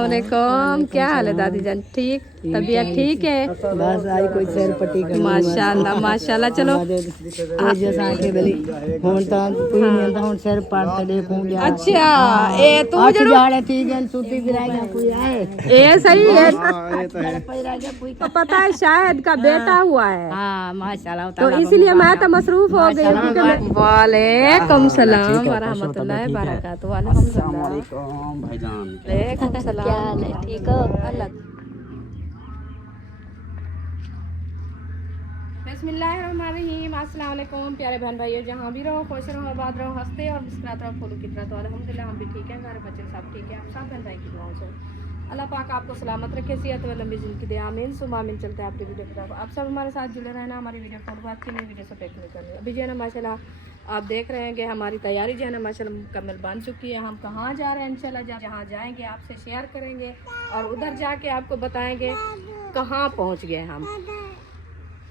वालेकुम, क्या हाल है दादी जान? ठीक, तबीयत ठीक है? बस आई कोई सैर पट्टी करनी माशाल्लाह माशाल्लाह। चलो जैसा के बली हुन ता कोई नहीं आंदा हुन सैर पार ते देखूं क्या। अच्छा ए तू जड़ो जाड़े ठीक है सूती गिराएगा कोई आए ए सही है। ये तो है पता है शायद का बेटा हुआ है। हां माशाल्लाह तो इसलिए मैं तो मसरूफ हो गई क्योंकि वालेकुम सलाम व रहमतुल्लाहि व बरकातहू। वालेकुम भाईजान, वालेकुम सलाम। क्या हाल है? ठीक हो? अल्लाह। बिस्मिल्लाहिर्रहमानिर्रहीम। अस्सलाम वालेकुम प्यारे बहन भाइयों, जहाँ भी रहो खुश रहो, आबाद रहो, हंसते और मुस्कुराते रहो, फूलों की तरह। तो अल्हम्दुलिल्लाह हम भी ठीक हैं, हमारे बच्चे सब ठीक है। आप सब बहन भाई की दुआओं से अल्लाह पाक आपको सलामत रखे, सेहत व लंबी जिंदगी दे, आमीन सुमा आमीन। चलते हैं आपकी वीडियो की तरफ। आप सब हमारे साथ जुड़े रहना, हमारी वीडियो को बात की नई वीडियो से टेक्निक करनी। अभी जो है ना माशाल्लाह आप देख रहे हैं कि हमारी तैयारी जो है ना माशाल्लाह मुकम्मल बन चुकी है। हम कहाँ जा रहे हैं इंशाल्लाह, जहाँ जाएंगे आपसे शेयर करेंगे और उधर जाके आपको बताएंगे कहाँ पहुँच गए हम।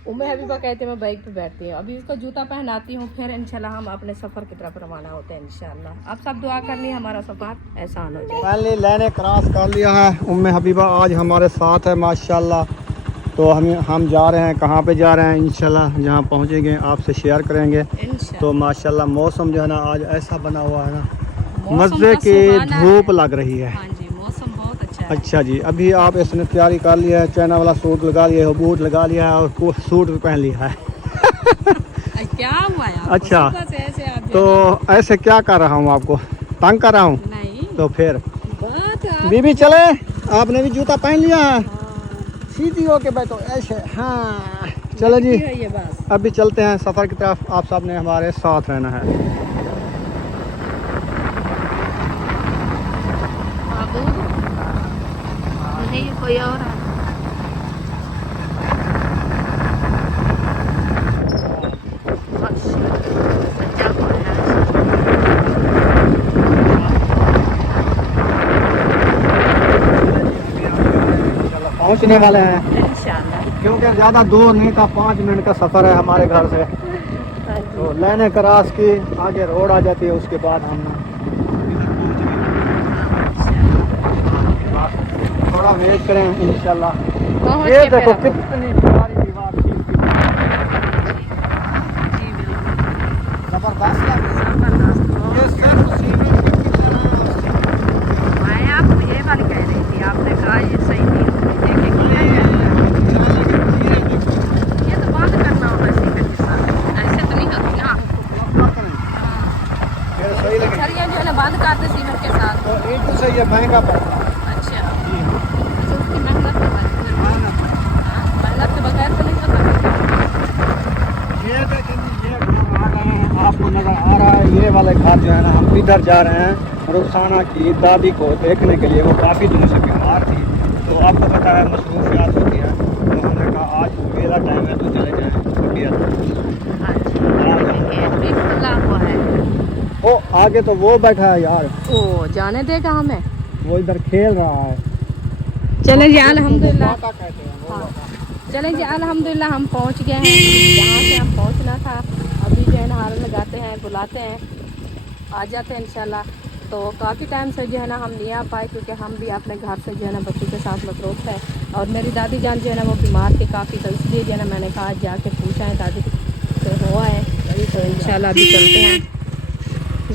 उम्मे हबीबा कहते हैं मैं बाइक पे बैठती हूँ, अभी इसको जूता पहनाती हूँ, फिर इंशाल्लाह हम अपने सफ़र की तरफ रवाना होते हैं इंशाल्लाह। आप सब दुआ करनी हमारा सफ़र आसान हो जाए। पहले लेने क्रॉस कर लिया है। उम्मे हबीबा आज हमारे साथ है माशाल्लाह। तो हम जा रहे हैं, कहाँ पे जा रहे हैं इंशाल्लाह जहाँ पहुँचेंगे आपसे शेयर करेंगे। तो माशाल्लाह मौसम जो है ना आज ऐसा बना हुआ है ना, मज़े की धूप लग रही है। अच्छा जी, अभी आप इसने तैयारी कर लिया है, चाइना वाला सूट लगा लिया है, बूट लगा लिया है और सूट भी पहन लिया है। क्या हुआ यार? अच्छा तो ऐसे क्या कर रहा हूँ, आपको तंग कर रहा हूँ? नहीं तो फिर बीबी चले, आपने भी जूता पहन लिया है, सीधी होके बैठो ऐसे। हाँ चलो जी, अभी चलते हैं सफ़र की तरफ। आप सब ने हमारे साथ रहना है। कोई और है? पहुंचने वाले हैं इंशाल्लाह, क्योंकि ज़्यादा दूर नहीं था, 5 मिनट का सफ़र है हमारे घर से। तो लेने क्रॉस की आगे रोड आ जाती है, उसके बाद हम थोड़ा वेट करें इंशाल्लाह। ये देखो कितनी प्यारी दीवार जबरदस्त है। ये सिर्फ सीमेंट मैं आपको ये बात कह रही थी, आपने कहा ये सही नहीं होती। ये तो बंद करना होगा सीमेंट के साथ, ऐसे तो नहीं होती ना। सही लगे सरिया जो है ना बंद करते सीमेंट के साथ, तो ईंट से ये महंगा पड़ता है। अच्छा उसकी मेहनत मेहनत के बगैर तो नहीं होता। ये देखें, ये घर आ गए हैं, आपको नजर आ रहा है ये वाले घर जो है ना, हम इधर जा रहे हैं रुखसाना की दादी को देखने के लिए। वो काफ़ी दिनों से बीमार थी, तो आपको पता है मसरूफियात होती है। तो हमने कहा आज मेरा टाइम है तो चले जाएँ। ओ आगे तो वो बैठा है यार, ओ जाने देगा हमें, वो इधर खेल रहा है। चले जी अल्हम्दुलिल्लाह। कहते हैं वो। हाँ चले जी अल्हम्दुलिल्लाह हम पहुंच गए हैं जहाँ से हम पहुंचना था। अभी जो है ना हार लगाते हैं, बुलाते हैं, आ जाते हैं इंशाल्लाह। तो काफ़ी टाइम से जो है ना हम नहीं आ पाए, क्योंकि हम भी अपने घर से जो है ना बच्चों के साथ मसरूफ़ है। और मेरी दादी जान जो है ना वो बीमार थी काफ़ी, तो इसलिए जो है ना मैंने कहा जाके पूछा है दादी से हुआ है। तो इंशाल्लाह अभी चलते हैं।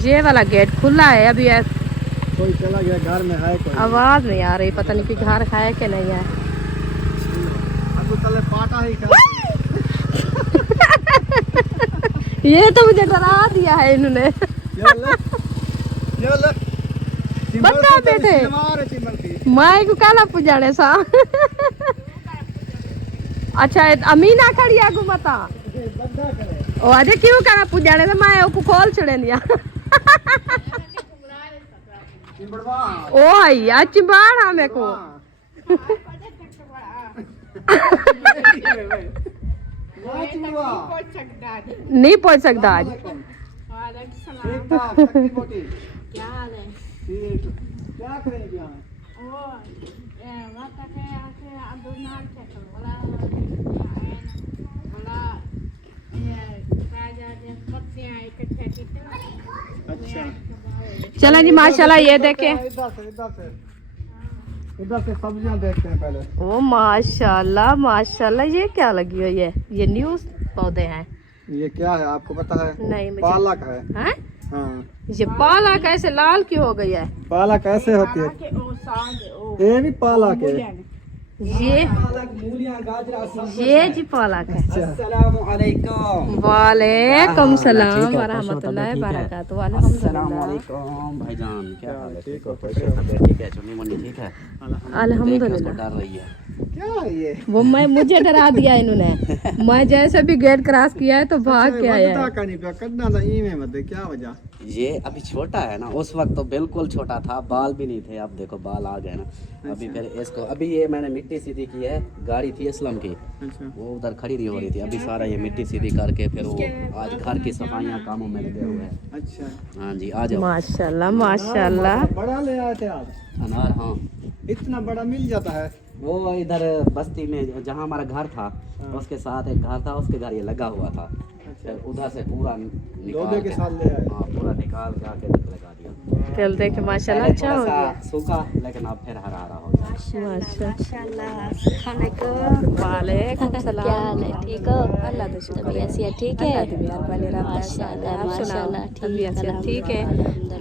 ये वाला गेट खुला है अभी, कोई चला गया, घर में है कोई? आवाज़ नहीं आ रही, पता नहीं कि घर है कि नहीं है। तले पाटा ही ये तो मुझे डरा दिया है इन्होंने। बता बेटे मैं को काला पुजाने सा। अच्छा अमीना खड़ी आगू बता ओ अरे क्यों काला पुजाने से मैं को खोल छड़े दिया। ओ या चिंबाड़ हमें को नहीं पहुंच सकता आज। क्या हाल है? क्या करेंगे यहाँ? अच्छा चला जी माशाल्लाह, ये देखे इधर से सब्जियां देखते हैं पहले। ओ माशाल्लाह माशाल्लाह, ये क्या लगी हुई है? ये न्यू पौधे हैं। ये क्या है आपको पता है? नहीं मुझे। पालक है। हैं? हाँ, ये पालक ऐसे लाल क्यों हो गई है? पालक ऐसे होती है। ये भी पालक है। ये जी पालक है। वालेकुम सलाम वरहमतुल्लाहि वबरकातुहू। अल्हम्दुलिल्लाह भाईजान, क्या हाल है? ठीक हो? ठीक है, चुन्नी मुन्नी ठीक है? अल्हम्दुलिल्लाह। डर रही है। क्या है ये? वो मुझे डरा दिया इन्होंने। मैं जैसे भी गेट क्रॉस किया है तो भाग के आया है। का नहीं पिया करना था ई में मत, क्या वजह? ये अभी छोटा है ना, उस वक्त तो बिल्कुल छोटा था, बाल भी नहीं थे। अब देखो बाल आ गए ना। अभी फिर इसको, अभी ये मैंने मिट्टी सीधी की है। गाड़ी थी असलम की, अच्छा। वो उधर खड़ी नहीं हो रही थी। अभी सारा ये मिट्टी सीधी करके फिर वो आज घर की सफाइयाँ कामों में लगे हुए हैं। अच्छा, हाँ जी, आ जाओ। माशाल्लाह माशाल्लाह। बड़ा ले आए थे आप? अनार, हाँ। इतना बड़ा मिल जाता है? वो इधर बस्ती में जहाँ हमारा घर था, उसके साथ एक घर था, उसके घर ये लगा हुआ था। फिर उधर से पूरा निकाल के साथ ले आए? हाँ, पूरा निकाल के आके लगा दिया। चल देख माशाल्लाह पहले अच्छा हो थोड़ा गया। सा सूखा, लेकिन अब फिर हरा हरा हो गया। वालेकुम सलाम। क्या हाल है? ठीक हो? अल्लाह का शुक्र है। तबीयत सेहत ठीक है? अल्लाह की मेहरबानी। माशाल्लाह माशाल्लाह, तबीयत ठीक है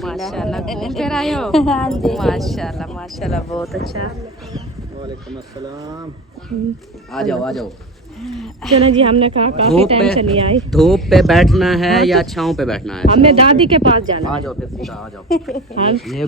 माशाल्लाह। घूम फिर आए हो? हाँ, देख। माशाल्लाह माशाल्लाह, बहुत अच्छा। वालेकुम अस्सलाम। आ जाओ, आ जाओ। चलो जी, हमने कहा काफी धूप टाइम से नहीं आई। धूप पे बैठना है या छाँव पे बैठना है? हमें दादी के पास जाना आ है। जाओ, फिर सीधा आ जाओ।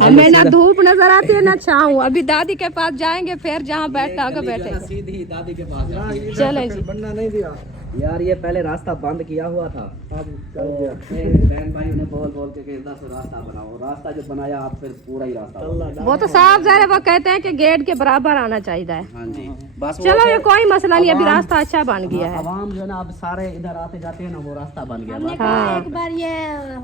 हमें ना धूप नजर आती है ना छाँव। अभी दादी के पास जाएंगे, फिर जहाँ बैठना होगा बैठेंगे। सीधी दादी के पास जाओ। चलें जी। बनना नहीं दिया यार, ये पहले रास्ता बंद किया हुआ था। अब तो कर दिया। फिर बहन भाई ने बोल बोल के इधर से रास्ता बनाओ। रास्ता जो बनाया, आप फिर पूरा ही रास्ता बनाया। वो तो साफ जाहिर है, वो कहते हैं कि गेट के बराबर आना चाहिए है। हाँ जी, बस वो चलो है- ये कोई मसला नहीं, अभी रास्ता अच्छा बन गया है। आवाम जो है ना, अब सारे इधर आते जाते हैं ना, वो रास्ता बन गया। हमने बस कहा एक बार ये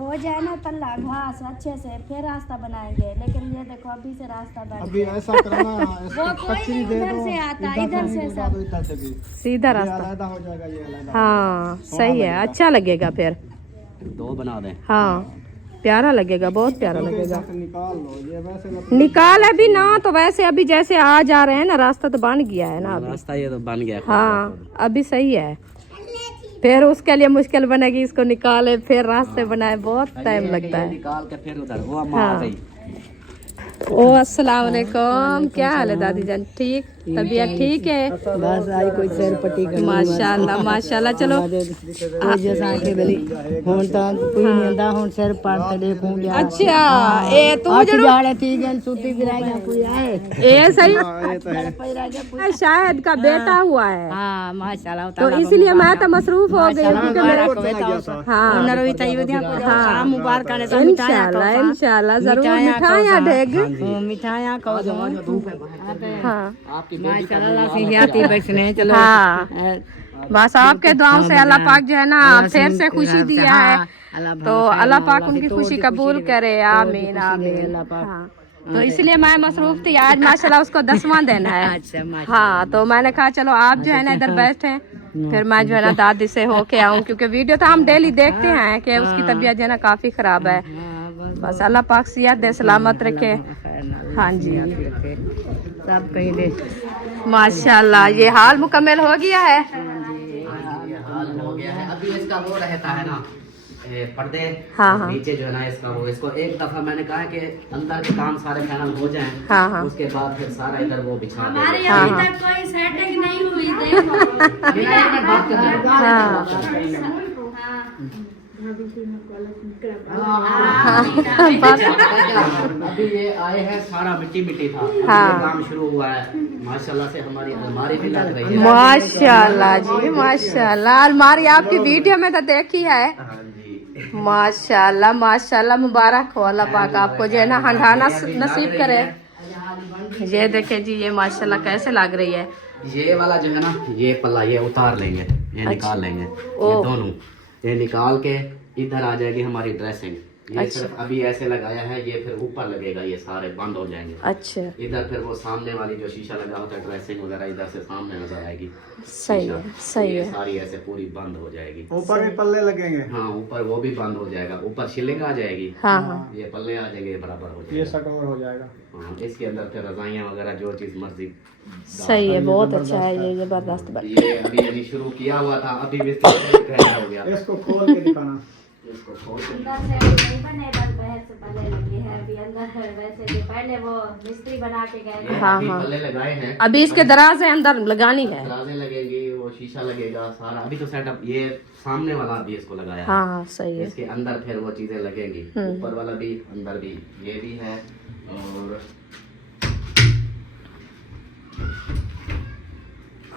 हो जाए ना तल्ला घास अच्छे से, फिर रास्ता बनाएंगे। लेकिन ये देखो अभी से रास्ता बन अभी गया। ऐसा करना वो कोई नहीं उधर से आता, इधर से सब। इधर से भी सीधा ये रास्ता। अलग हो जाएगा, ये अलग। हाँ सही है, अच्छा लगेगा फिर। दो बना दें। हाँ प्यारा लगेगा, बहुत प्यारा लगेगा। निकाल लो ये, वैसे मत। निकाल अभी ना, तो वैसे अभी जैसे आ जा रहे हैं ना, रास्ता तो बन गया है ना अभी। रास्ता ये तो बन गया। हाँ अभी सही है। फिर उसके लिए मुश्किल बनेगी, इसको निकाले फिर रास्ते बनाए, बहुत टाइम लगता है। निकाल के फिर उधर वो अम्मा आ गई। ओ अस्सलाम वालेकुम, क्या हाल है दादी जान? ठीक, तबीयत ठीक है? बस आई कोई सिर पट्टी कर माशाल्लाह माशाल्लाह। चलो जैसा के गली ਹੁਣ ਤਾਂ ਕੋਈ ਨਹੀਂ ਆਂਦਾ ਹੁਣ ਸਿਰ ਪਰ ਤੇ ਦੇਖੂੰ ਲਿਆ अच्छा ये तू ਅੱਜ ਜਾੜੇ ਤੀ ਗਨ ਸੁੱਤੀ ਵੀ ਰਹਿ ਗਿਆ ਕੋਈ ਆਏ ये सही ये तो है। शायद का बेटा हुआ है, हां माशाल्लाह तो इसलिए मैं तो मसरूफ हो गई क्योंकि मेरा हाँ ਉਹਨਾਂ ਵੀ ਤਾਈ ਵਧੀਆ ਕੋਈ ਸ਼ਾਮ मुबारक ने सब इंशाल्लाह इंशाल्लाह जरूर मिठाइयाँ देग। मिठाइयां खाओ हाँ माशाल्लाह सियाती बैठने चलो हाँ, बस आपके दुआओं से अल्लाह पाक जो है ना फिर से खुशी दिया है, तो अल्लाह पाक उनकी खुशी कबूल करे। आमीन आमीन। हाँ तो इसलिए मैं मसरूफ थी आज, माशाल्लाह उसको 10वां दिन है। हाँ तो मैंने कहा चलो आप जो है ना इधर बैठे, फिर मैं जो है ना दादी से होके आऊँ, क्योंकि वीडियो तो हम डेली देखते हैं कि उसकी तबीयत जो है ना काफी खराब है। बस अल्लाह पाक सेहत दे, सलामत रखे। हाँ जी सब कहीं दे माशाल्लाह, ये हाल मुकम्मल हो गया है। हो गया है। अभी इसका वो रहता है ना, पर्दे हाँ, हाँ। नीचे जो है ना इसका वो, इसको एक दफा मैंने कहा कि अंदर के काम सारे फाइनल हो जाएं, हाँ, हाँ। उसके बाद फिर सारा इधर वो बिछा हमारे देंगे। हाँ, अभी हाँ। तक कोई सेटिंग नहीं हुई, देखो। अभी ना एक मिनट बात कर रहे हैं। अभी ये आए हैं, सारा मिट्टी मिट्टी था। अभी हाँ। ये काम शुरू हुआ है। माशाल्लाह से हमारी अलमारी भी लग रही है। माशाल्लाह जी माशाल्लाह, अलमारी आपकी वीडियो में तो देखी है। हाँ जी। माशाल्लाह माशाल्लाह, मुबारक हो, अल्लाह पाक आपको जो है ना हंडाना नसीब करे। ये देखे जी, ये माशाल्लाह कैसे लग रही है। ये वाला जो है ना, ये पल्ला ये उतार लेंगे, ये निकाल लेंगे, ये ओह। दोनों ये निकाल के इधर आ जाएगी हमारी ड्रेसिंग। ये सिर्फ अभी ऐसे लगाया है, ये फिर ऊपर लगेगा, ये सारे बंद हो जाएंगे। अच्छा इधर फिर वो सामने वाली जो शीशा लगा होता है ड्रेसिंग वगैरह इधर से सामने नजर आएगी। सही है, सही ये है। सारी ऐसे पूरी बंद हो जाएगी। ऊपर भी पल्ले लगेंगे। हाँ ऊपर वो भी बंद हो जाएगा, ऊपर शिलिंग आ जाएगी। हाँ हाँ ये पल्ले आ जाएंगे, बराबर हो ये जाएगा। सकवर हो जाएगा। हाँ इसके अंदर फिर रजाइयाँ वगैरह जो चीज मर्जी। सही है, बहुत अच्छा है, ये जबरदस्त बन। ये अभी शुरू किया हुआ था, अभी मिस्त्री हो गया। इसको खोल के दिखाना। इसको खोल के अंदर से नहीं बने, बस बाहर से पल्ले लगे हैं। अभी अंदर है वैसे जो पहले वो मिस्त्री बना के गए ये हाँ, अभी हाँ। पल्ले लगाए हैं। अभी इसके दराज़ें अंदर लगानी है। दराजें लगेगी, वो शीशा लगेगा सारा। अभी तो सेटअप ये सामने वाला अभी इसको लगाया है। हाँ हाँ सही है। इसके अंदर फिर वो चीजें लगेंगी, ऊपर वाला भी अंदर भी, ये भी है। और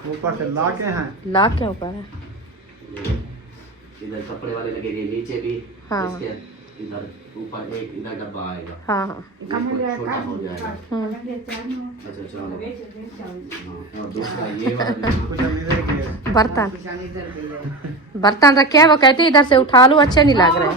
ऊपर से लाके हैं। लाख के ऊपर है। इधर कपड़े वाले लगेंगे, नीचे भी। हाँ। इसके इधर ऊपर एक इधर डब्बा आएगा। हाँ हाँ ये छोटा हो जाएगा। अच्छा चलो। हाँ, और दूसरा ये वाला कुछ हम इधर के बर्तन बर्तन रखे हैं, वो कहते हैं इधर से उठा लो, अच्छे नहीं लग रहे।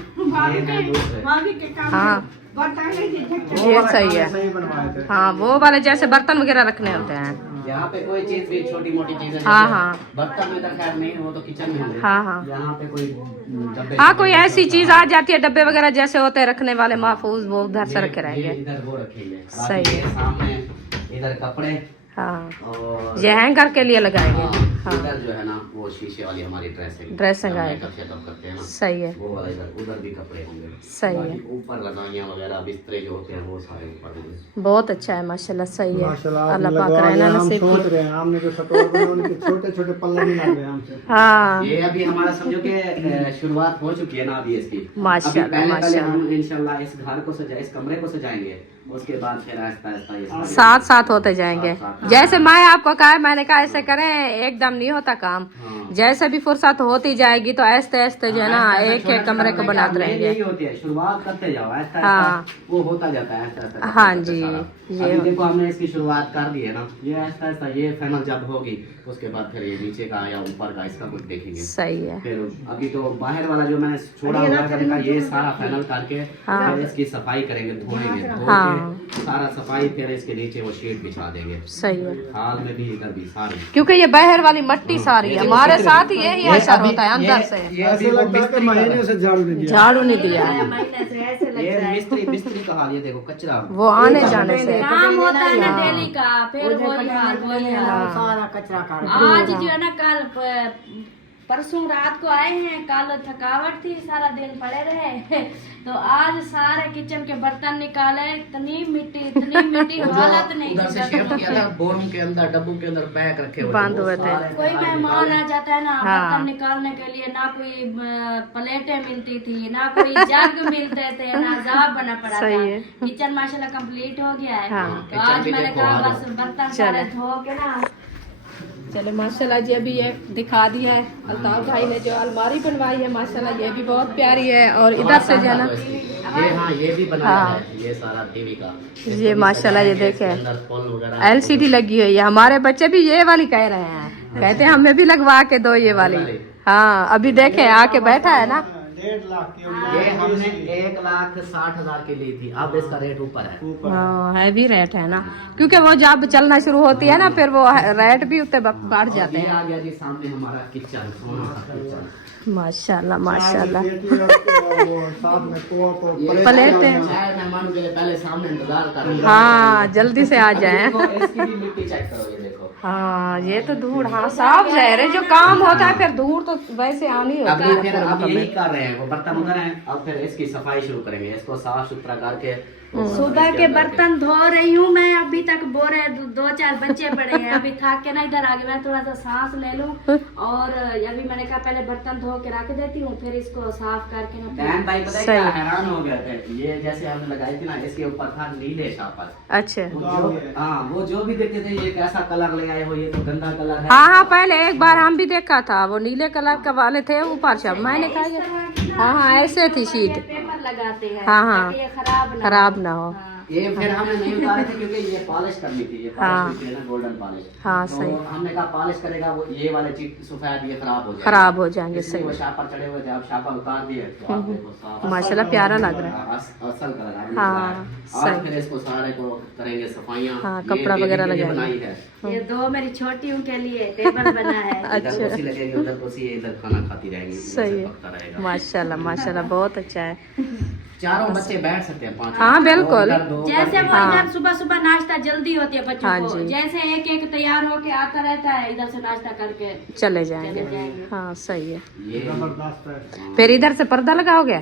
ये है दूसरे। हाँ ये सही है। सही बनवाए थे। हाँ वो वाले जैसे बर्तन वगैरह रखने होते हैं। यहाँ पे कोई चीज भी छोटी मोटी चीजें हाँ, हाँ। बर्तन में तो खैर नहीं, वो तो किचन में होंगे। हाँ, हाँ। यहाँ पे कोई डब्बे। हाँ कोई ऐसी चीज आ जाती है, डब्बे वगैरह जैसे होते हैं रखने वाले महफूज, वो उधर से रखे ये रहेंगे। इधर वो रखेंगे। सही बाकी है। ये सामने इधर कपड़े हाँ और ये हैंगर के लिए लगाएंगे। हाँ इधर जो है ना वो शीशे वाली हमारी ड्रेसिंग ड्रेसिंग जब आएगी। मेकअप शेकअप करते हैं ना, सही है, वो वाला इधर, उधर भी कपड़े होंगे। सही है। बाकी ऊपर रजाइयाँ वगैरह बिस्तरे जो होते हैं वो सारे ऊपर होंगे। बहुत अच्छा है माशाल्लाह, सही है। माशाल्लाह अल्लाह आपने पाक लगवा दिया। रहना हम नसीब सोच की। रहे हैं, हमने जो सकवर बनाए उनके छोटे छोटे पल्ले नहीं लग रहे हमसे। हाँ ये अभी हमारा समझो कि शुरुआत हो चुकी है ना अभी इसकी। माशाल्लाह, अभी पहले माशाल्लाह। हम इंशाल्लाह इस घर को इस कमरे को सजाएंगे, उसके बाद फिर आहिस्ता आहिस्ता ये सारे- साथ साथ होते जाएंगे। साथ- जैसे मैं आपको कहा, मैंने कहा ऐसे करें, एकदम नहीं होता काम। हाँ। जैसे भी फुर्सत होती जाएगी तो ऐसे ऐसे जो है ना आहिस्ता आहिस्ता एक छोटा एक कमरे को छोटा बनाते मेन रहेंगे। यही होती है, शुरुआत करते जाओ आहिस्ता हाँ। आहिस्ता, वो होता जाता है आहिस्ता आहिस्ता। हाँ करते जी, सारा। ये अभी हो- देखो हमने इसकी शुरुआत कर दी है ना, ये आहिस्ता आहिस्ता ये फाइनल जब होगी उसके बाद फिर ये नीचे का या ऊपर का इसका कुछ देखेंगे। सही है। फिर अभी तो बाहर वाला जो मैंने छोड़ा हुआ है करने का, ये सारा फाइनल करके हाँ। फिर इसकी सफाई करेंगे, धोएंगे, धो हाँ। के सारा सफाई, फिर इसके नीचे वो शीट बिछा देंगे, सही है, हाल में भी इधर भी सारी। क्योंकि ये बाहर वाली मट्टी सारी है, हमारे साथ ही यही असर होता है अंदर से। ये ऐसे अभी वो लगता है कि मिस्त्री का महीने से झाड़ू नहीं दिया। झाड़ू नहीं दिया है, महीने से ऐसे लगता ये है। मिस्त्री का हाल, ये देखो कचरा। वो आने जाने से। काम होता है ना डेली का, फिर वही हाल वही हाल। सारा कचरा काट आज जो है ना कल परसों रात को आए हैं, कल थकावट थी, सारा दिन पड़े रहे तो आज सारे किचन के बर्तन निकाले, इतनी मिट्टी हालत नहीं। उधर से शिफ्ट किया था, बोरों के अंदर डब्बों के अंदर पैक रखे हुए थे, बंद वो हुए थे। सारे कोई मेहमान आ जाता है ना, हाँ। बर्तन निकालने के लिए ना कोई प्लेटें मिलती थी, ना कोई जग मिलते थे, ना जाब बना पड़ा सही था। है। किचन माशाल्लाह कंप्लीट हो गया है। हाँ। तो किचन आज भी मैंने देखो, कहा आ बस बर्तन चलो। सारे धो के ना। चलो माशाल्लाह जी, अभी ये दिखा दिया है अल्ताफ भाई ने जो अलमारी बनवाई है, माशाल्लाह ये भी बहुत प्यारी है। और इधर से जो है ना ये हाँ ये भी बनाया हाँ। है, ये सारा टीवी का ये माशाल्लाह ये देखे अंदर फॉल वगैरह LCD लगी हुई है। हमारे बच्चे भी ये वाली कह रहे हैं, कहते हैं हमें भी लगवा के दो ये वाली। हाँ अभी देखे आके बैठा है ना। 1.5 लाख की ये हमने 1,60,000 की ली थी, अब इसका रेट ऊपर है। हाँ हैवी रेट है ना, क्योंकि वो जब चलना शुरू होती है ना फिर वो रेट भी उतने बढ़ जाते ये हैं। आ गया जी सामने हमारा किचन, सोना का किचन। माशाल्लाह माशाल्लाह। साथ में ये प्लेटें। चाय मेहमान के पहले सामने इंतजार कर रहे हैं। हाँ जल्दी से आ अभी जाए। देखो, इसकी भी मिट्टी चेक करो, ये देखो। हाँ ये तो धूल, हाँ साफ जहर है, जो काम होता है फिर धूल तो वैसे आनी होती अभी फिर है। अब यही कर रहे हैं, वो बर्तन उधर हैं, अब फिर इसकी सफाई शुरू करेंगे, इसको साफ सुथरा करके सुबह के बर्तन धो रही हूँ मैं, अभी तक बोरे 2-4 बच्चे पड़े हैं। अभी थक के ना इधर आ गए, मैं थोड़ा सा सांस ले लूं। और अभी मैंने कहा पहले बर्तन धो के रख देती हूँ, फिर इसको साफ करके ना। बहन भाई पता है सही। क्या हैरान हो गए थे, ये जैसे हमने लगाई थी ना, इसके ऊपर था नीले शापर। अच्छा वो जो भी देखते थे ये कैसा कलर ले आए हो, ये तो गंदा कलर है। हाँ हाँ पहले एक बार हम भी देखा था, वो नीले कलर के वाले थे ऊपर से। मैंने कहा हाँ हाँ ऐसे थी शीट। पेपर लगाते हैं हाँ, हाँ। ताकि ये खराब ना खराब ना हो। हाँ। ये फिर हमने नहीं उतारे थे क्योंकि ये पॉलिश करनी थी, ये हाँ। पॉलिश है ना, गोल्डन पॉलिश। हाँ, तो सही। हमने कहा पॉलिश करेगा वो ये वाले चीज सफेद ये खराब हो जाएंगे, खराब हो जाएंगे, इसलिए सही। वो शापर चढ़े हुए थे, अब शापर उतार दिए तो आप देखो साफ माशाल्लाह प्यारा लग रहा है। असल कलर आ हाँ, आज सही। फिर इसको सारे को करेंगे सफाइयाँ। हाँ, ये कपड़ा बेबी वगैरह के लिए लगाएंगे। बनाई है, ये 2 मेरी छोटियों के लिए टेबल बना है। इधर अच्छा। कुर्सी लगेगी, उधर कुर्सी, इधर खाना खाती रहेंगी, इधर सही से है। पकता रहेगा। माशाल्लाह माशाल्लाह बहुत अच्छा है। चारों बच्चे बैठ सकते हैं, 5। हाँ, बिल्कुल। जैसे वो हाँ। इधर सुबह सुबह नाश्ता जल्दी होती है बच्चों हाँ को, जी। जैसे एक एक तैयार होके आता रहता है, इधर से नाश्ता करके चले जाएंगे। चले जाएंगे। हाँ सही है। ये जबरदस्त है। फिर इधर से पर्दा लगाओगे?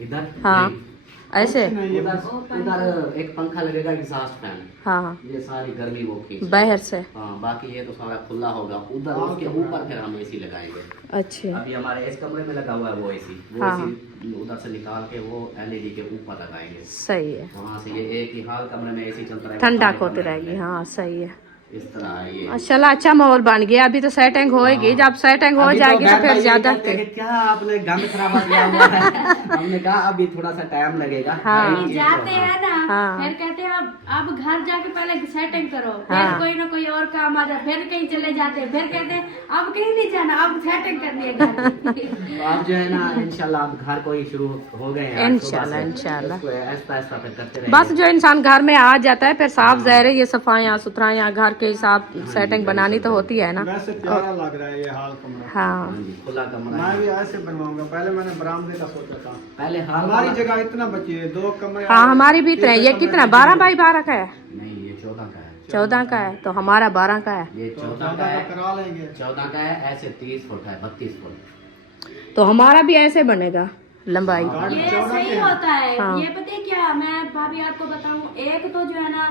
इधर हाँ। नहीं, ऐसे? उधर एक पंखा लगेगा, एग्जॉस्ट फैन, हाँ ये सारी गर्मी वो खींच बाहर से। हाँ, बाकी ये तो सारा खुला होगा। उधर उसके ऊपर फिर हम एसी लगाएंगे। अच्छा अभी हमारे इस कमरे में लगा हुआ है वो एसी, वो हाँ। एसी उधर से निकाल के वो एलईडी के ऊपर लगाएंगे। सही है। वहाँ से ये एक ही हाल कमरे में एसी चलता रहेगा, ठंडा सारे होती कमरे रहेगी। में। हाँ सही है। इस तरह है ये। माशाल्लाह अच्छा माहौल बन गया। अभी तो सेटिंग होएगी, जब सेटिंग हो अभी जाएगी तो बहन फिर भाई ज्यादा ये कहते हैं, क्या आपने गंद खराब किया हुआ है। हमने कहा अभी थोड़ा सा टाइम लगेगा। हाँ। नई चीज जाते को, हैं ना, हाँ। फिर कहते हैं अब घर जाके पहले सेटिंग करो, हाँ। फिर कोई ना कोई और काम आ जाए, फिर कहीं चले जाते हैं, फिर कहते हैं अब कहीं नहीं जाना, अब सेटिंग करनी है घर की। तो आप जो है ना इंशाल्लाह अब घर को ही शुरू हो गए हैं। इंशाल्लाह, इंशाल्लाह। ऐसा ऐसा फिर करते रहेंगे। बस जो इंसान घर में आ जाता है फिर साफ ज़ाहिर है ये सफाइयाँ सुथराइयाँ घर के हिसाब सेटिंग बनानी तो होती है ना। वैसे प्यारा लग रहा है ये हाल कमरा। हाँ खुला कमरा मैं है। भी ऐसे बनवाऊंगा। पहले मैंने बरामदे का सोचा था। पहले हाल हमारी कमरा- जगह इतना बची है, 2 कमरे। हाँ हमारी भी इतना है। ये कितना 12 बाई 12 का है? नहीं, ये 14 का है। 14 का है, तो हमारा 12 का है। ये तो 14 का है, करा लेंगे। 14 का है। ऐसे 30 फुट है, 32 फुट। तो हमारा भी ऐसे बनेगा लंबाई। ये सही होता है। हाँ। ये पता है क्या, मैं भाभी आपको बताऊं, एक तो जो है ना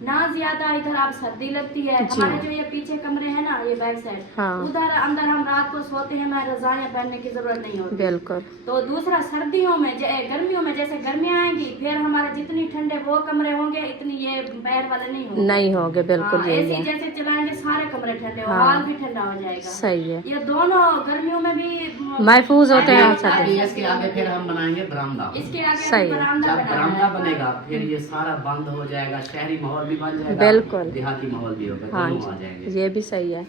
ज्यादा इधर आप सर्दी लगती है। जी। हमारे जो ये पीछे कमरे हैं ना, ये बैक साइड, हाँ। उधर अंदर हम रात को सोते हैं, मैं रजाइयाँ पहनने की जरूरत नहीं होती। बिल्कुल। तो दूसरा सर्दियों में गर्मियों में जैसे गर्मियाँ आएंगी, फिर हमारे जितनी ठंडे वो कमरे होंगे, इतनी ये बैर वाले नहीं होंगे। नहीं होगे, बिल्कुल यही एसी है। जैसे चलाएंगे सारे कमरे ठंडे, हाँ। हॉल भी ठंडा हो जाएगा। सही है। ये दोनों गर्मियों में भी महफूज होते हैं अभी छत। इसके आगे फिर हम बनाएंगे बरामदा। इसके आगे सही अभी है। बरामदा जब बना बरामदा है। बनेगा फिर ये सारा बंद हो जाएगा, शहरी माहौल भी बन जाएगा, बिल्कुल। देहाती माहौल भी होगा, हाँ दोनों आ जाएंगे। जी ये भी सही है।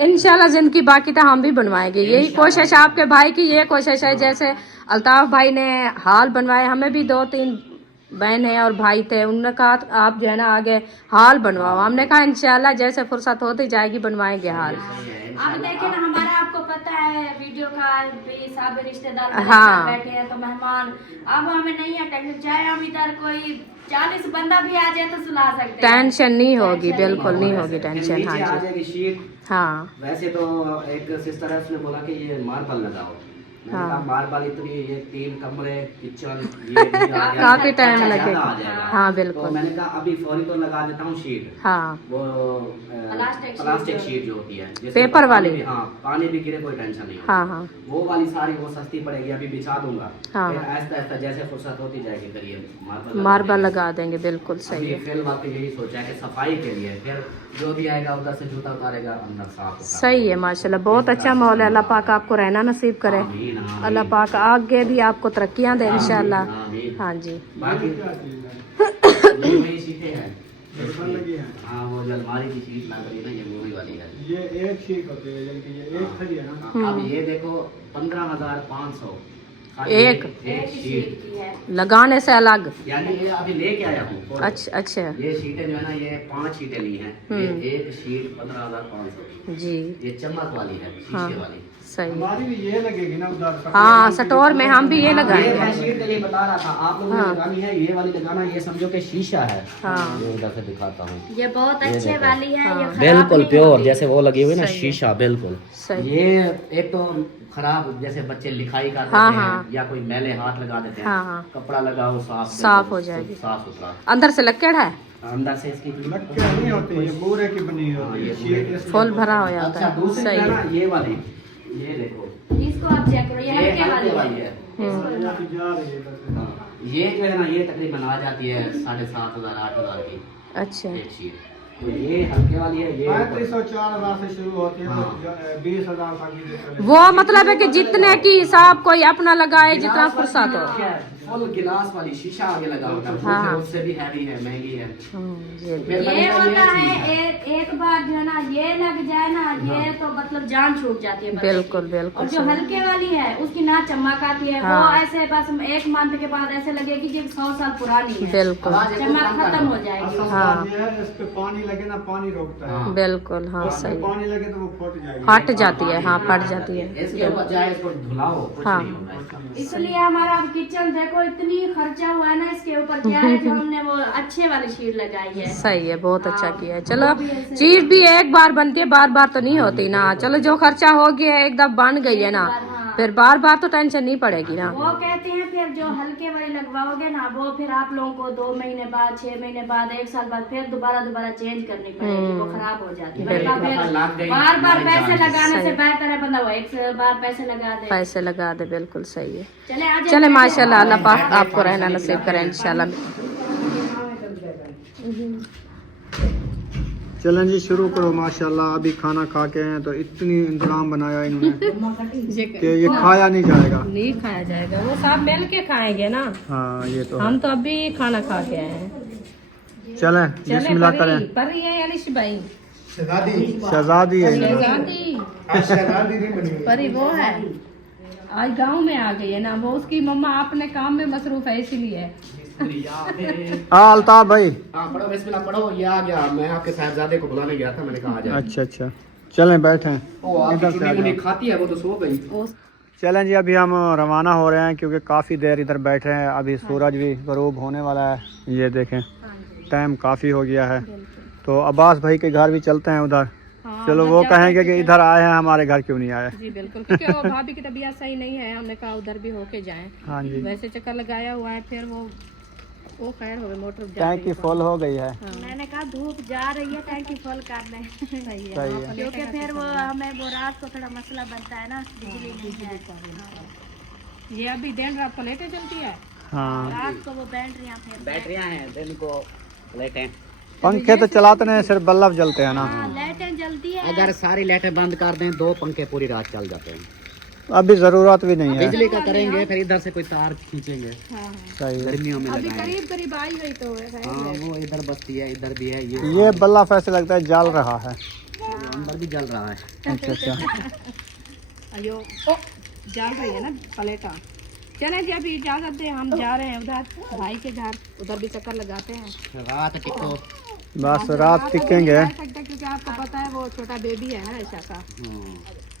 इंशाल्लाह जिंदगी बाकी तो हम भी बनवाएंगे। यही कोशिश आपके भाई की, ये कोशिश है। जैसे अल्ताफ भाई ने हाल बनवाए, हमें भी 2-3 बहन है और भाई थे, उन्होंने कहा आप जो है ना आगे हाल बनवाओ। हमने कहा इंशाल्लाह जैसे फुर्सत होती जाएगी बनवाएंगे हाल। अब देखिए ना, हमारा आपको पता है वीडियो का भी सब रिश्तेदार मेरे हाँ। साथ बैठे हैं, तो मेहमान अब हमें नहीं है टेंशन, चाहे हम इधर कोई 40 बंदा भी आ जाए तो सुला सकते हैं। टेंशन नहीं होगी, टेंशन बिल्कुल नहीं होगी फिर टेंशन। नीचे आ हाँ जी जाएगी शीट। हाँ वैसे तो एक सिस्टर है, उसने बोला कि ये मार्बल लगाओ। मैंने हाँ। कहा मार्बल इतनी, ये 3 कमरे, किचन, ये भी आ जाएगा, काफी टाइम खर्चा लगेगा। ज्यादा आ जाएगा। हाँ तो बिल्कुल। मैंने कहा अभी फौरी तो लगा देता हूँ शीट, हाँ वो प्लास्टिक शीट शीट जो होती है, जिससे पेपर पानी वाली? भी- हाँ, पानी भी गिरे कोई टेंशन नहीं होती। हाँ हाँ वो वाली सारी वो सस्ती पड़ेगी, अभी बिछा दूंगा। हाँ। फिर आहिस्ता आहिस्ता जैसे फुर्सत होती जाएगी फिर ये मार्बल देंगे। लगा देंगे, बिल्कुल सही अभी है। फिलहाल तो यही सोचा है कि सफाई के लिए, फिर जो भी आएगा उधर से जूता उतारेगा, अंदर साफ होगा। सही है माशाल्लाह, बहुत अच्छा माहौल है। अल्लाह पाक आपको रहना नसीब करे। आमीन, आमीन। अल्लाह पाक आगे भी आपको तरक्कियां दे इंशाल्लाह। आमीन। हाँ जी। बाकी क्या चीज़ है? ये वही सीटें हैं। ऊपर लगी है। हाँ, वो जो अलमारी की सीट लग रही है ना, ये मूवी वाली है। ये एक शीट होती है, जबकि ये एक खड़ी है ना। अब ये देखो 15,500 एक? एक शीट, की है। लगाने से अलग? यानी ये अभी लेके आया हूँ। अच्छा अच्छा ये शीटें जो है ना, ये 5 शीटें ली हैं। ये एक शीट 15,500 जी। ये चमक वाली है, शीशे हाँ। वाली। सही। हमारी भी ये लगेगी ना उधर। हाँ स्टोर में हम भी ये ये मैं लगाएंगे। शीट के लिए बता रहा था, आप लोगों ने हाँ। लगानी है ये वाली लगाना, ये समझो कि शीशा है। हाँ। ये उधर से दिखाता हूँ। ये बहुत ये अच्छे देखो। वाली है, ये खराब बिल्कुल नहीं प्योर, होती। जैसे वो लगी हुई ना सही है। शीशा, बिल्कुल सही। ये एक तो खराब, जैसे बच्चे लिखाई कर देते हाँ, हैं हाँ। या कोई मैले हाथ लगा देते हैं, हाँ, हाँ। कपड़ा लगाओ साफ साफ हो जाएगी। साफ सुथरा। अंदर से लक्कड़ है? अंदर से इसकी लक्कड़ नहीं होती, ये बोरे की बनी हाँ, होती ये है बोरे शीट। इसलिए फुल भरा हो जाता अच्छा, है। दूसरी सही है है। ना ये वाली, ये देखो, इसको आप चेक करो, ये हल्के हल्के वाली है। है। ये की जा रही है बस। हाँ, ये जो है ना, ये तकरीबन आ जाती है 7,500 8,000 की अच्छा एक शीट। तो ये हल्के वाली है, ये 3504 से शुरू होती है, तो 20,000 तक की चलेगी। वो मतलब है कि जितने की हिसाब कोई अपना लगाए, जितना फुर्सत हो। फुल गिलास वाली शीशा आगे लगा होता है, हाँ। उससे भी हैवी है, महंगी है। ये होता है एक बार जो है ना ये लग जाए ना, ये तो मतलब जान छूट जाती है बच्चे की। बिल्कुल बिल्कुल और जो हल्के वाली है उसकी ना चमक आती है, हाँ। वो ऐसे बस 1 मंथ के बाद ऐसे लगेगी कि 100 साल पुरानी है, बिल्कुल चमक खत्म हो जाएगी। असल हाँ। बात ये है, इस पे पानी लगे ना, पानी रोकता है। बिल्कुल, हाँ उसमें सही है। पानी लगे तो वो फट जाएगी। फट जाती है, हाँ फट जाती है। इसके बजाय इसको धुलाओ, कुछ हाँ। नहीं होगा इसका। इसलिए हमारा अब किचन देखो इतनी खर्चा हुआ है ना इसके ऊपर, क्या है जो हमने वो अच्छे वाली शीट लगाई है। सही है, बहुत अच्छा किया है। चलो चीज भी एक बार बनती है, बार बार तो नहीं होती ना। चलो जो खर्चा हो गया है एकदम बन गई है ना, फिर बार बार तो टेंशन नहीं पड़ेगी ना। वो कहते हैं फिर जो हल्के वाली लगवाओगे ना, वो फिर आप लोगों को 2 महीने बाद, 6 महीने बाद, 1 साल बाद फिर दोबारा चेंज करनी पड़ेगी, वो खराब हो जाती है। बिल्कुल। मतलब फिर बार बार पैसे लगाने से बेहतर है बंदा वो एक बार पैसे लगा दे। पैसे लगा दे, बिल्कुल सही है। चले आ चले माशाल्लाह, अल्लाह पाक आपको रहना नसीब करें इंशाल्लाह। चलें जी, शुरू करो। माशाल्लाह अभी खाना खा के हैं तो इतनी इंतजाम बनाया इन्होंने कि ये खाया नहीं जाएगा। नहीं खाया जाएगा, वो सब मिल के खाएंगे ना। हाँ ये तो है। हम तो अभी खाना खा के आए हैं। चलें बिस्मिल्लाह करें। परी है अलिश भाई, शहजादी है ये। शहजादी परी वो है, आज गांव में आ गई है ना, वो उसकी मम्मा अपने काम में मसरूफ है इसीलिए। हाँ अल्ताफ भाई। हाँ पढ़ो, बिस्मिल्लाह पढ़ो। ये आ गया, मैं आपके साहबजादे को बुलाने गया था, मैंने कहा आ जाए। अच्छा अच्छा, चलें बैठें। ओ आपकी चुन्नी मुन्नी खाती है, वो तो सो गई। चलें जी, अभी हम रवाना हो रहे हैं क्योंकि काफ़ी देर इधर बैठ रहे हैं। अभी सूरज भी गरूब होने वाला है, ये देखें टाइम काफ़ी हो गया है। तो अब्बास भाई के घर भी चलते हैं उधर। चलो वो कहेंगे कि इधर आए हैं, हमारे घर क्यों नहीं आए। जी बिल्कुल, क्योंकि वो भाभी की तबीयत सही नहीं है, हमने कहा उधर भी होके जाएं। हाँ जी, वैसे चक्कर लगाया हुआ है, फिर वो खैर हो गई, मोटर जा टैंक की फुल हो गई है। मैंने कहा धूप जा रही है, टैंकी फुल करने। सही है, सही है। क्योंकि फिर वो हमें वो रात को थोड़ा मसला बनता है ना, बिजली नहीं है। ये अभी दिन रात को लेटे चलती है। हाँ रात को वो बैटरियाँ फिर बैटरियां हैं, दिन को लाइटें। पंखे तो चलाते नहीं, सिर्फ बल्ब जलते हैं ना। लाइटें जलती है। अगर सारी लाइटें बंद कर दें, 2 पंखे पूरी रात चल जाते हैं। अभी ज़रूरत भी नहीं है। बिजली का करेंगे, फिर इधर से कोई तार खींचेंगे, सही है। गर्मियों में अभी लगाएंगे। करीब करीब आई हुई तो है। हाँ वो इधर बस्ती है, इधर भी है, ये बल्ब ऐसे लगता है जल रहा है। अंदर भी जल रहा है। अच्छा अच्छा, अयो ओ जा रही है ना प्लेटा। चले जी, अभी इजाजत दे, हम जा रहे हैं उधर भाई के घर, उधर भी चक्कर लगाते हैं। रात टिको। बस रात टिकेंगे। क्योंकि आपको पता है वो छोटा बेबी है ना ऐसा का,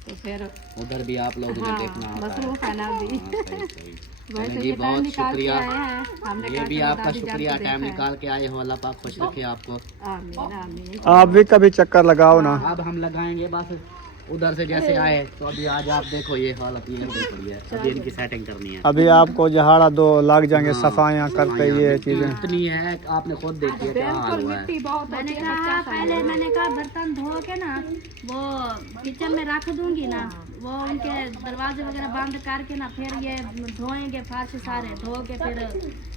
तो फिर उधर भी आप लोगों ने देखना होता है। मसरूफ है ना अभी। हाँ, सही, सही। वैसे चलें जी, ये टाइम बहुत निकाल के शुक्रिया। आए हैं, हमने ये कहा भी चलो आपका दादी जान शुक्रिया, को टाइम देखा है। निकाल के आए हो। अल्लाह पाक खुश रखे आपको। आमीन आमीन। आप भी कभी चक्कर लगाओ ना। अब हम लगाएंगे, बस उधर से जैसे आए तो अभी आज आप देखो ये हालत ये हो पड़ी है। अभी इनकी सेटिंग करनी है। अभी आपको जहाड़ा 2 लग जाएंगे सफाइयाँ करते, ये चीज़ें। इतनी है, आपने खुद देखी है क्या हाल हुआ है। मिट्टी बहुत मैंने होती है, कहा बच्चा पहले मैंने कहा बर्तन धो के ना वो किचन में रख दूंगी ना, वो उनके दरवाजे वगैरह बंद करके ना, फिर ये धोएंगे फर्श सारे धो के, फिर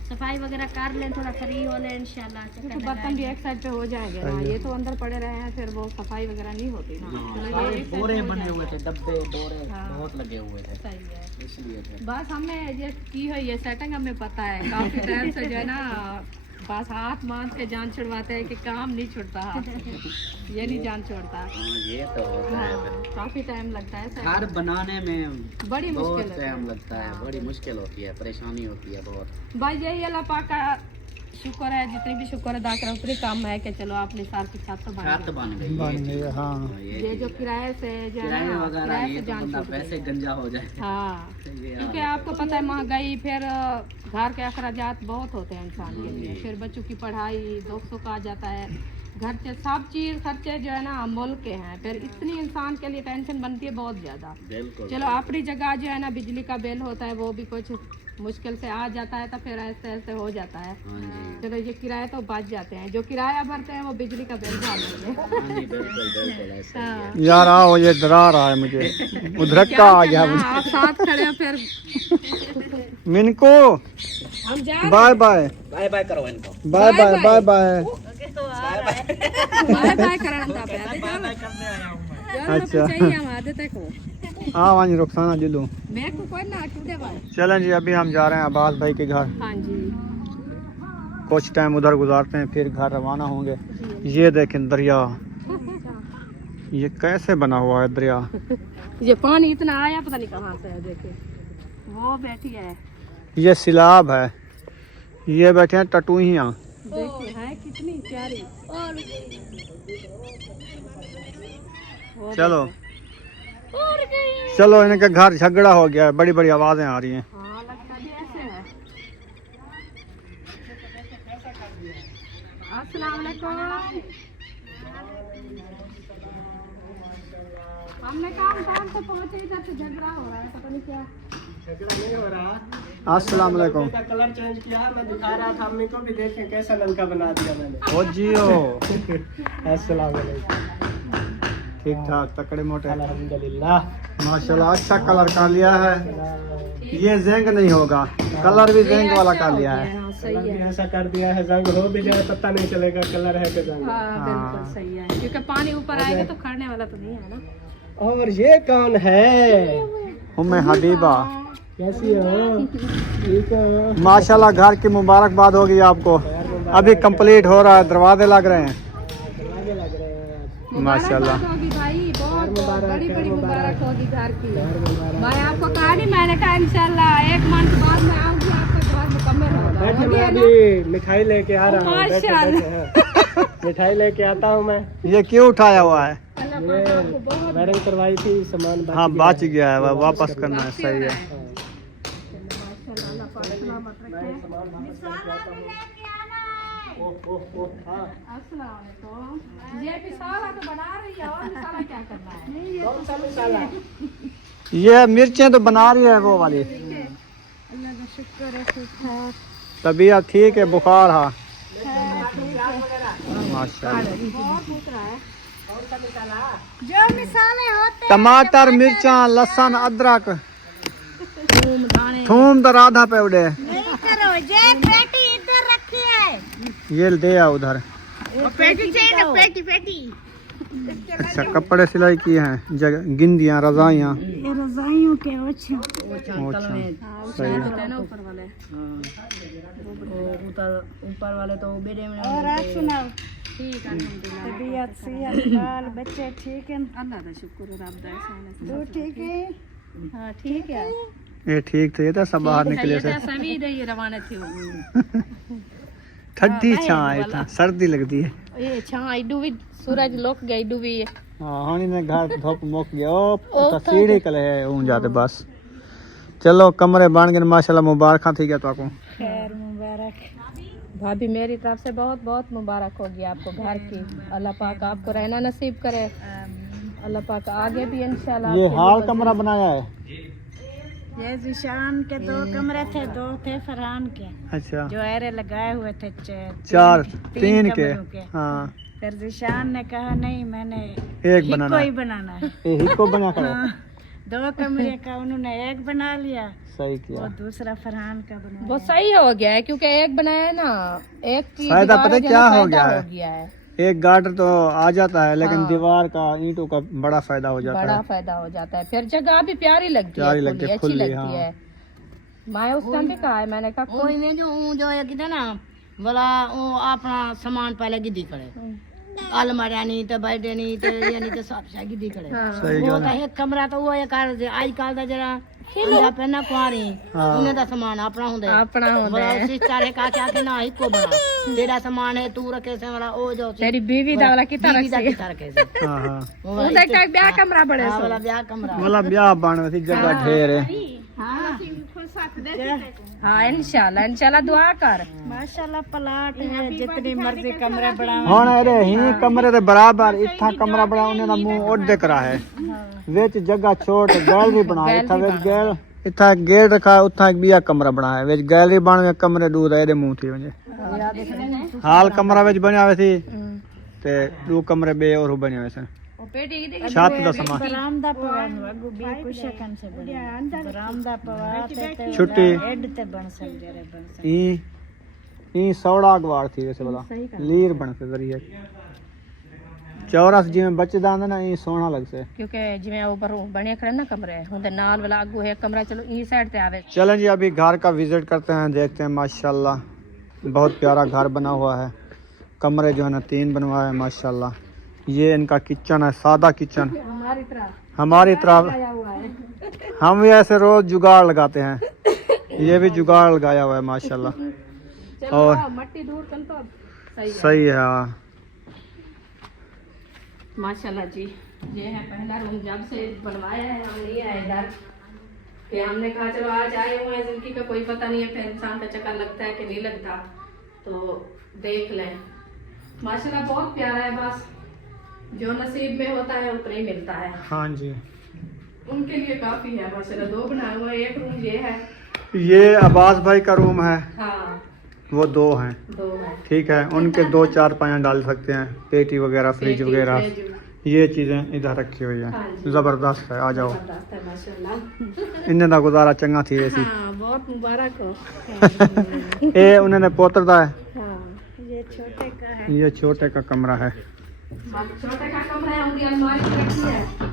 सफाई वगैरह कर लें, थोड़ा फ्री हो लें इंशाल्लाह। तो बर्तन भी एक साइड पे हो जाएंगे ना, ये तो अंदर पड़े रहे हैं, फिर वो सफाई वगैरह नहीं होती ना। चलो ये एक बोरे बने हुए थे, डब्बे डोरे बहुत लगे हुए थे, सही है। इसलिए थे। बस हमने ये की है, ये सेटिंग हमें पता है, काफी टाइम से जो है ना बस हाथ मांस के जान छुड़वाते हैं कि काम नहीं छुड़ता हाथ, ये नहीं जान छोड़ता। हाँ, ये तो होता है फिर। काफी टाइम लगता है सर, घर बनाने में बड़ी बहुत मुश्किल है। टाइम लगता है, बड़ी मुश्किल होती है, परेशानी होती है बहुत। भाई यही अल्लाह पाक का शुक्र है, जितनी भी शुक्र अदा करो उतनी काम है कि चलो अपने साथ के साथ तो बन छत बन गई बन है। गई, हाँ। हाँ, ये जो किराए से जो है किराए ना, वगैरह किराए ये से तो जान बंदा छूट पैसे गई। गंजा हो जाए। हाँ, ये क्योंकि आपको पता है महंगाई, फिर घर के अखराजात बहुत होते हैं इंसान के लिए, फिर बच्चों की पढ़ाई, दोस्तों का आ जाता है, घर से सब चीज़ खर्चे जो है ना मुल्क के हैं, फिर इतनी इंसान के लिए टेंशन बनती है बहुत ज़्यादा। बिल्कुल। चलो अपनी जगह जो है ना बिजली का बिल होता है, वो भी कुछ मुश्किल से आ जाता है, तो फिर ऐसे ऐसे हो जाता है। हाँ जी, चलो ये किराए तो बच जाते हैं, जो किराया भरते हैं वो बिजली का बिल भर लेंगे। हाँ जी, बिल्कुल बिल्कुल ऐसा ही है। यार आओ, ये डरा रहा है मुझे, उधरक्का आ गया मुझे। आप साथ खड़े हैं फिर। मिनको हम जा बाय बाय बाय बाय करो इनको। Bye bye bye bye. Bye bye करांदा पे अच्छा चाहिए हम आदत है को हाँ वहाँ रुखसाना जुलू। मैं को कोई ना टूटे भाई। चलें जी, अभी हम जा रहे हैं अब्बास भाई के घर। हाँ जी कुछ टाइम उधर गुजारते हैं, फिर घर रवाना होंगे। ये देखें दरिया, ये कैसे बना हुआ है दरिया। ये पानी इतना आया पता नहीं कहाँ से है। देखिए वो बैठी है, ये सिलाब है, ये बैठे हैं टटुहियाँ। देखिए है कितनी प्यारी। चलो चलो, इनके घर झगड़ा हो गया है, बड़ी बड़ी आवाजें आ रही हैं। हाँ लगता भी ऐसे है। अस्सलाम वालेकुम। हमने काम से पहुंचे इधर से झगड़ा हो रहा है, पता नहीं क्या। झगड़ा नहीं हो रहा। अस्सलाम वालेकुम। का कलर चेंज किया, मैं दिखा रहा था अम्मी को भी, देखें कैसा नलका बना दिया मैंने। ओ जियो, अस्सलाम वालेकुम। ठीक ठाक तकड़े मोटे अल्हम्दुलिल्लाह माशाल्लाह। अच्छा कलर कर लिया है, ये जेंग नहीं होगा, कलर भी जेंग वाला कर लिया है। हाँ सही कलर भी है। ऐसा कर दिया है, जंग हो भी जाए पता नहीं चलेगा कलर है कि जंग। हाँ बिल्कुल सही है, क्योंकि पानी ऊपर आएगा तो खड़ने वाला तो नहीं है ना। और ये कौन है? उम्मे हबीबा, कैसी हो? ठीक हो? माशाल्लाह घर की मुबारकबाद होगी आपको। अभी कंप्लीट हो रहा है, दरवाजे लग रहे हैं आगे लग रहे हैं। माशाल्लाह। मुबारक होगी भाई, बहुत बहुत बड़ी बड़ी मुबारक होगी घर की। मुबारक। मैं आपको कहा नहीं, मैंने कहा इंशाल्लाह 1 मंथ बाद मैं आऊंगी, आपका घर मुकम्मल होगा। बैठे, हो मैं गया ना? अभी मिठाई लेके आ रहा हूँ। बैठे, माशाल्लाह। बैठे, हाँ। मिठाई लेके आता हूँ मैं। ये क्यों उठाया हुआ है? अल्लाह पाक आपको बहुत वायरिंग करवाई थी, सामान हाँ गया बच है। गया है, वह वापस करना है। सही है। माशाल्लाह, अल्लाह पाक सलामत रखे। अस्सलाम वालेकुम। ये मिसाला तो बना रही है, और मिसाला क्या करना है? कौन सा मसाला? ये मिर्चें तो बना रही है वो वाली। अल्लाह का शुक्र है, ठीक ठाक। तबीयत ठीक है, बुखार हाँ माशाल्लाह। बहुत उतरा है। जो मिसाले होते टमाटर, मिर्चा, लहसुन, अदरक, थूम तो राधा पे उड़े। नहीं करो, जे पेटी इधर रखी है। ये दे आ उधर। पेटी चाहिए ना, पेटी पेटी। अच्छा कपड़े सिलाई किए हैं, गिंदियाँ, रजाइयाँ। ये रजाइयों के ओछे। सही है। ना ऊपर वाले ऊपर वाले तो बेड़े में। और आप सुनाओ, ठीक है अल्हम्दुलिल्लाह। तबीयत सेहत बाल बच्चे ठीक है? अल्लाह का शुक्र है, रब दा एहसान है। तू ठीक है? हाँ ठीक है। ये ठीक थे, ये तो सब बाहर निकले ये थे। तो सभी इधर रवाना थे वो। ठंडी छाँ था, सर्दी लगती है। ये छां इडू भी सूरज लुक गया, इडू भी हाँ हानी ने घर धूप मुक गया। ओ सीढ़ी कले है ऊं जाते बस। चलो कमरे बन गए माशाल्लाह, मुबारक थी क्या तो खैर मुबारक। भाभी मेरी तरफ से बहुत बहुत मुबारक होगी आपको घर की। अल्लाह पाक आपको रहना नसीब करे। अल्लाह पाक आगे भी इंशाल्लाह। ये हाल कमरा बनाया है। ये जिशान के 2 कमरे थे, 2 थे फरहान के, अच्छा जो एरे लगाए हुए थे। चार, तीन के। कमरों के। हाँ फिर जिशान ने कहा नहीं, मैंने एक बनाना ही है। बनाना है। एक को बना कर। 2 कमरे का उन्होंने एक बना लिया, सही और किया। दूसरा फरहान का बना। वो सही हो गया है, क्योंकि एक बनाया है ना, एक की फायदा दीवार पता है जो क्या ना हो फायदा गया है? है। एक गार्डर तो आ जाता है, लेकिन हाँ। दीवार का ईंटों का बड़ा फायदा हो जाता बड़ा है। फायदा हो जाता है। फिर जगह भी प्यारी लगती है, प्यारी लगती है, अच्छी खुली, लगती हाँ। है। मैं उस टाइम भी कहा है, मैंने कहा कोई ने जो है कितना ना बोला वो अपना सामान पहले गिद्दी करे, अलमारियां नहीं तो बैठे नहीं तो ये नहीं तो सब से गिद्दी करे। सही वो गल तो है। एक कमरा तो वो एक आजकल का जरा अंडा पहना कुआरी हाँ। उन्हें तो सामान अपना होंगे, अपना होंदा बोला है। उसी चारे का क्या के ना इको बना तेरा सामान है तू रखे से वाला ओ जो तेरी बीवी दा वाला कितना बीवी दा रखी कितना रखे से हाँ हाँ वो वाला उधर टाइप ब्याह कमरा बड़े हाँ, सो। वाला ब्याह कमरा बोला ब्याह बन थी, जगह ढेर है। हाँ इंशाल्लाह इंशाल्लाह दुआ कर। माशाल्लाह प्लाट है, जितनी मर्जी कमरे बढ़ाओ। ਹੁਣ ਇਹਦੇ ਹੀ ਕਮਰੇ ਦੇ ਬਰਾਬਰ ਇੱਥਾ ਕਮਰਾ ਬਣਾ ਉਹਨੇ ਦਾ ਮੂੰਹ ਉੱਡ ਕਰਾ ਹੈ ਵਿੱਚ ਜਗ੍ਹਾ ਛੋਟ ਗੈਲਰੀ ਬਣਾਈ ਇੱਥਾ ਵਿੱਚ ਗੈਲ ਇੱਥਾ ਗੇਟ ਰਖਾ ਉੱਥਾ ਇੱਕ ਬਿਆ ਕਮਰਾ ਬਣਾਇਆ ਵਿੱਚ ਗੈਲਰੀ ਬਣਵੇਂ ਕਮਰੇ ਦੂਰ ਇਹਦੇ ਮੂੰਹ ਥੀ ਵੰਜੇ ਹਾਲ ਕਮਰਾ ਵਿੱਚ ਬਣਿਆ ਹੋਇਆ ਸੀ ਤੇ ਦੋ ਕਮਰੇ ਬੇ ਹੋਰ ਬਣੇ ਹੋਏ ਸਨ ਉਹ पेटी की ਛੱਤ ਦਾ ਸਮਾਨ बरामदा पवा नु भी कुछ कन से बड़ा बरामदा पवा ते छुट्टी एड ते बन सकदे रे बन ई ये सौड़ा अखबार थी वैसे बोला सही कहा। लीर बन से जरिए चौरस जिमें बच्चेदान ना ये सोना लग से क्योंकि जिवें ऊपर बने खड़े ना कमरे हुंदे नाल वाला अगू है कमरा चलो ई साइड ते आवे। चलें जी अभी घर का विजिट करते हैं, देखते हैं। माशाल्लाह बहुत प्यारा घर बना हुआ है, कमरे जो है ना 3 बनवाए हैं माशाल्लाह। ये इनका किचन है, सादा किचन हमारी तरह। आया हुआ है हम भी ऐसे रोज जुगाड़ लगाते हैं, ये भी जुगाड़ लगाया हुआ है माशाल्लाह। चलो और मट्टी दूर कर तो सही है हाँ। माशाल्लाह जी। ये है पहला रूम, जब से बनवाया है हम नहीं आए इधर कि हमने कहा चलो आज आए हुए हैं, जिंदगी का कोई पता नहीं है, फिर इंसान का चक्कर लगता है कि नहीं लगता, तो देख लें। माशाल्लाह बहुत प्यारा है, बस जो नसीब में होता है उतना ही मिलता है। हाँ जी उनके लिए काफी है माशाल्लाह। 2 बनाए हुए, एक रूम ये है। ये अब्बास भाई का रूम है, हाँ वो 2 हैं 2 है। ठीक है। उनके 2 4 पाया डाल सकते हैं, पेटी वगैरह फ्रिज पेटी, वगैरह फ्रिज। ये चीजें इधर रखी हुई हाँ हैं। जी। जबरदस्त है, आ जाओ। जबरदस्त है माशाल्लाह। इन्हें दा गुजारा चंगा थी ऐसी। हाँ बहुत मुबारक हो। ये उन्होंने पोतरदा है, हाँ ये छोटे का है। ये छोटे का कमरा है। छोटे का कमरा है, उनकी अलमारी भी रखी है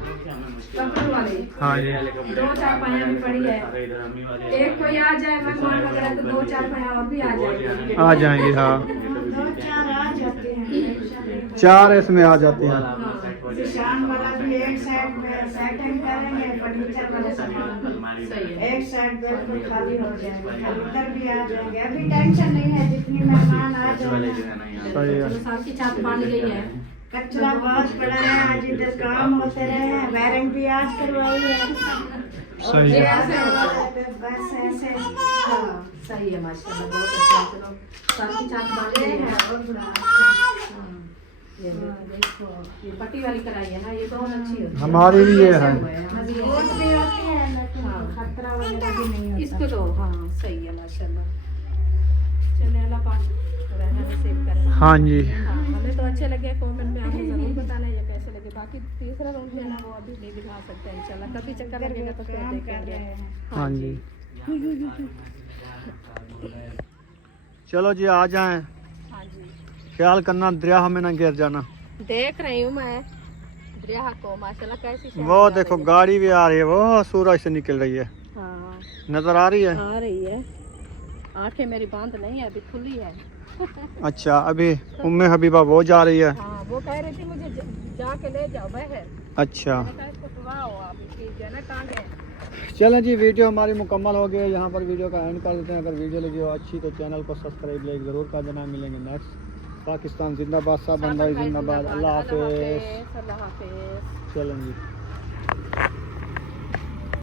कपड़े वाली। हाँ जी 2 4 पाया भी पड़ी है। एक कोई आ जाए मेहमान वगैरह तो 2 4 पाया और भी आ जाएंगे। आ जाएंगी हाँ, 2 4 आ जाते हैं। 4 इसमें आ जाती हैं। शाम वाला भी एक साइड में सेटिंग करेंगे, फर्नीचर वाले सामान सही है। एक साइड बिल्कुल खाली हो जाएगा, खाली उधर भी आ जाएंगे। अभी टेंशन नहीं है, जितनी मेहमान आ जाएंगे। सही है। चलो साथ की छत बन गई है। कचरा बहुत पड़ा है, आज इधर काम होते रहे हैं, वायरिंग भी आज करवाई है। सही ये है। ऐसे बस ऐसे हाँ, सही है माशाल्लाह बहुत अच्छा। चलो साथ की छत बन गई है। और बड़ा ये देखो, ये पट्टी वाली कराई है ना, ये बहुत अच्छी होती है। हमारी भी ये है। बहुत भी होती है, लेकिन खतरा वगैरह भी नहीं होता। इसको तो हाँ सही है माशाल्लाह। चले अल्लाह पाक रहना नसीब करे। हाँ जी हाँ, हमें तो अच्छे लगे, कमेंट में आपको जरूर बताना ये कैसे लगे। बाकी तीसरा रूम जो है ना वो अभी नहीं दिखा सकते इंशाल्लाह, कभी चक्कर लगेगा तो फिर देखेंगे। हाँ जी चलो जी आ जाएं, हाँ जी ख्याल करना दरिया हमें ना गिर जाना। देख रही हूँ मैं दरिया को माशाल्लाह कैसी शहर वो जा देखो रही है। गाड़ी भी आ रही है, वो सूरज से निकल रही है, हाँ नजर आ रही है। आ रही है। आंखें मेरी बंद नहीं है, अभी खुली है। अच्छा अभी उम्मे हबीबा वो जा रही है। हाँ वो कह रही थी मुझे जाके ले जाओ बहर। अच्छा मैंने कहा इसको सुनाओ आप, इसकी जो है ना टांगे। चलें जी जितनी हमारी मुकम्मल हो गई, यहाँ पर वीडियो का एंड कर देते हैं। अगर वीडियो लगी हो अच्छी तो चैनल को सब्सक्राइब लाइक ज़रूर कर देना। मिलेंगे नेक्स्ट। पाकिस्तान जिंदाबाद, साहब बंदा जिंदाबाद। अल्लाह हाफिज़। अल्लाह हाफिज़। चलें जी।